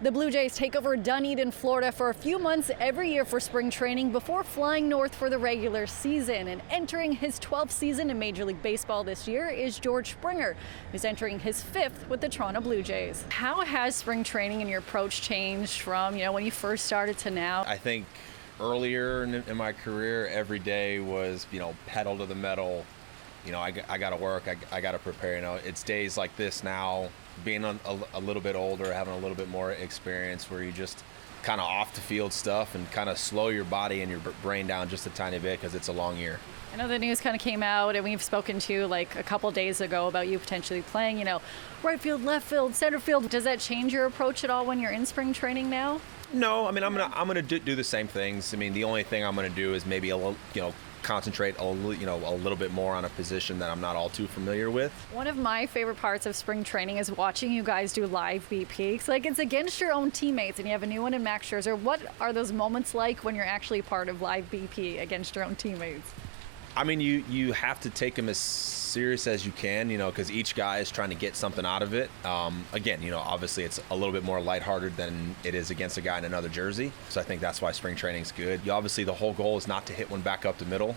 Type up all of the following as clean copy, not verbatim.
The Blue Jays take over Dunn, Florida for a few months every year for spring training before flying north for the regular season. And entering his 12th season in Major League Baseball this year is George Springer, who's entering his 5th with the Toronto Blue Jays. How has spring training and your approach changed from, when you first started to now? I think earlier in my career, every day was, pedal to the metal. I got to work, I got to prepare. It's days like this now, being a little bit older, having a little bit more experience, where you just kind of off the field stuff and kind of slow your body and your brain down just a tiny bit because it's a long year. I know the news kind of came out, and we've spoken to a couple days ago about you potentially playing, right field, left field, center field. Does that change your approach at all when you're in spring training now? No, I'm gonna do the same things. The only thing I'm gonna do is maybe a little, concentrate a little bit more on a position that I'm not all too familiar with. One of my favorite parts of spring training is watching you guys do live BPs. It's against your own teammates, and you have a new one in Max Scherzer. What are those moments like when you're actually part of live BP against your own teammates? You have to take them as serious as you can, because each guy is trying to get something out of it. Again, obviously it's a little bit more lighthearted than it is against a guy in another jersey. So I think that's why spring training's good. Obviously the whole goal is not to hit one back up the middle,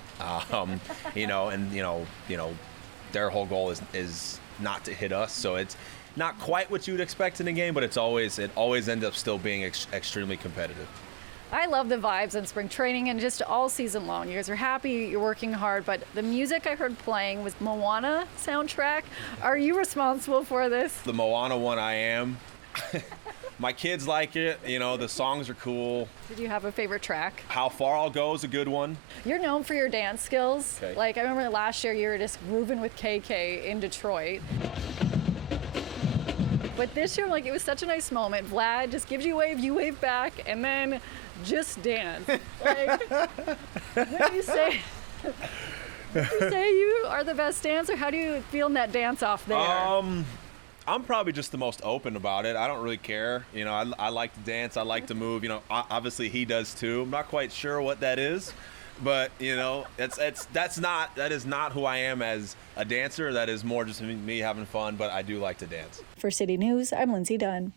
their whole goal is not to hit us. So it's not quite what you would expect in a game, but it always ends up still being extremely competitive. I love the vibes in spring training and just all season long. You guys are happy, you're working hard, but the music I heard playing was Moana soundtrack. Are you responsible for this? The Moana one, I am. My kids like it, the songs are cool. Did you have a favorite track? How Far I'll Go is a good one. You're known for your dance skills. Okay. I remember last year you were just grooving with KK in Detroit. But this year, it was such a nice moment. Vlad just gives you a wave, you wave back, and then just dance. What do you say? Do you say you are the best dancer? How do you feel in that dance off there? I'm probably just the most open about it. I don't really care. I like to dance. I like to move. Obviously he does too. I'm not quite sure what that is, but that is not who I am as a dancer. That is more just me having fun. But I do like to dance. For City News, I'm Lindsay Dunn.